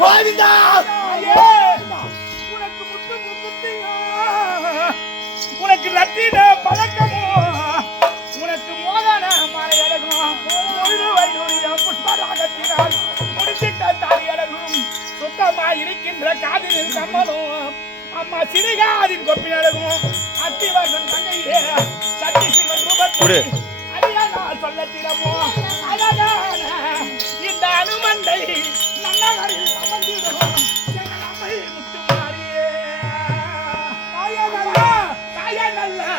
கோவிந்தா உனக்கு முத்து முத்தியா உனக்கு ரத்தின பழக்கமோ சுத்தமா இருக்கின்ற காதில் கம்மலும். அம்மா சிறுகாதின் கொப்பின் அழகும் அத்திவர்ணன் தங்கையே சக்தி சிவன் ரூபத்தை அடியா நான் சொல்ல திறமோ அழகான இந்த அனுமந்தை நன்னகரில் அமர்ந்திடும் தாயே நல்லா தாயே நல்லா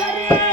அம்மா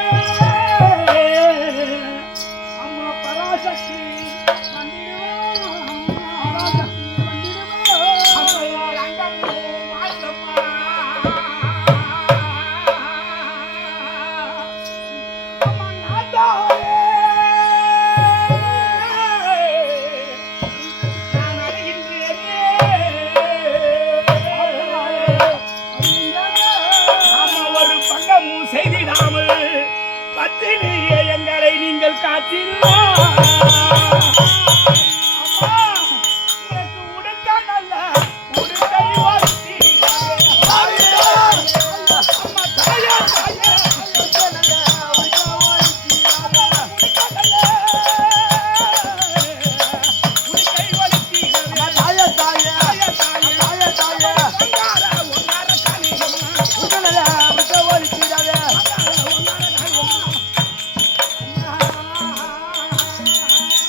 Latin love.